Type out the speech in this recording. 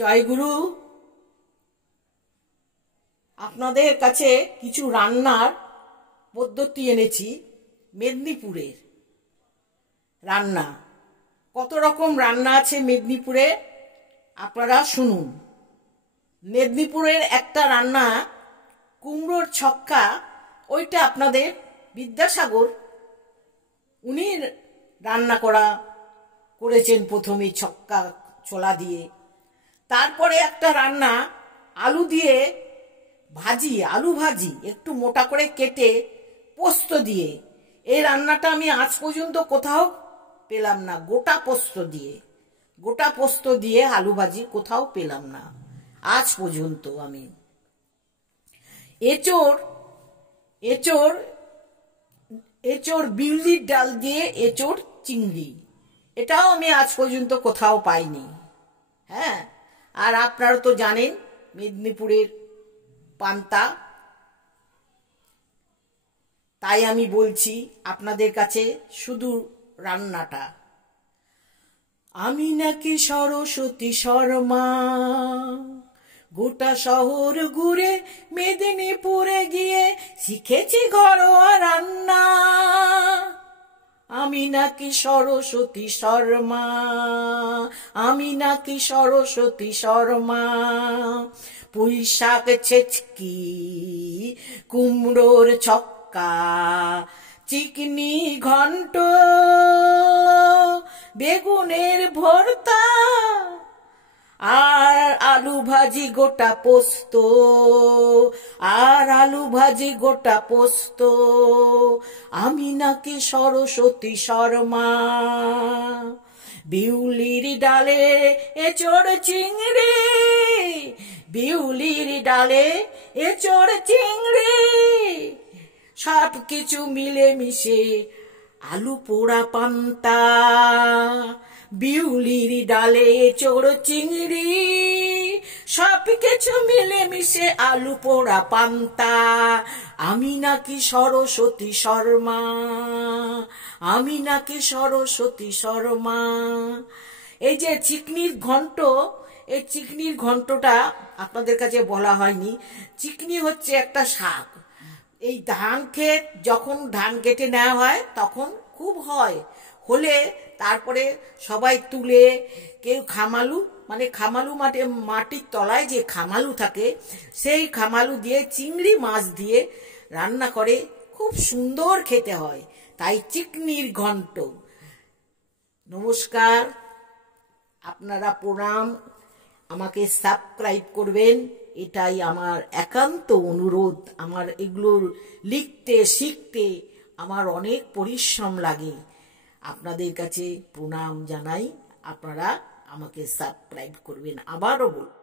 জয়গুরু। আপনাদের কাছে কিছু রান্নার পদ্ধতি এনেছি। মেদিনীপুরের রান্না, কত রকম রান্না আছে মেদিনীপুরে, আপনারা শুনুন। মেদিনীপুরের একটা রান্না কুমড়োর ছক্কা, ওইটা আপনাদের বিদ্যাসাগর উনি রান্না করেছেন প্রথমে ছক্কা ছোলা দিয়ে। তারপরে একটা রান্না আলু দিয়ে ভাজি, আলু ভাজি একটু মোটা করে কেটে পোস্ত দিয়ে। এই রান্নাটা আমি আজ পর্যন্ত কোথাও পেলাম না। গোটা পোস্ত দিয়ে আলু ভাজি কোথাও পেলাম না আজ পর্যন্ত আমি। এঁচোড় বিউলির ডাল দিয়ে এঁচোড় চিংড়ি, এটাও আমি আজ পর্যন্ত কোথাও পাইনি। হ্যাঁ, আর আপনারা তো জানেন মেদিনীপুরের পান্তা। তাই আমি বলছি আপনাদের কাছে শুধু রান্নাটা। আমি নাকি সরস্বতী শর্মা, গোটা শহর ঘুরে মেদিনীপুরে গিয়ে শিখেছি ঘরোয়া রান্না। আমি নাকি সরস্বতী শর্মা, আমি নাকি সরস্বতী শর্মা। পুঁই শাক ছেচকি, কুমড়োর ছক্কা, চিকনি ঘন্ট, বেগুনের ভর্তা, আর আলু ভাজি গোটা পোস্ত, আমি নাকি সরস্বতী শর্মা। বিউলির ডালে এঁচোড় চিংড়ি, বিউলির ডালে এঁচোড় চিংড়ি, সব কিছু মিলে মিশে আলু পোড়া পান্তা। বিউলির ডালে এঁচোড় চিংড়ি, সব কিছু মিলে মিশে আলু পোড়া পান্তা। আমি নাকি সরস্বতী শর্মা, আমি নাকি সরস্বতী শর্মা। এই যে চিকনির ঘন্ট, এই চিকনির ঘন্টটা আপনাদের কাছে বলা হয়নি। চিকনি হচ্ছে একটা শাক। এই যখন ধান কেটে নেওয়া হয় তখন খুব হলে তারপরে সবাই তুলে, কেউ খামালু মাটির তলায় যে খামালু থাকে, সেই খামালু দিয়ে চিংড়ি মাছ দিয়ে রান্না করে, খুব সুন্দর খেতে হয়। তাই চিকনির ঘন্ট। নমস্কার, আপনারা প্রণাম, আমাকে সাবস্ক্রাইব করবেন, এটাই আমার একান্ত অনুরোধ। আমার এগুলো লিখতে শিখতে আমার অনেক পরিশ্রম লাগে। আপনাদের কাছে প্রণাম জানাই, আপনারা আমাকে সাবস্ক্রাইব করবেন। আবারও বলুন।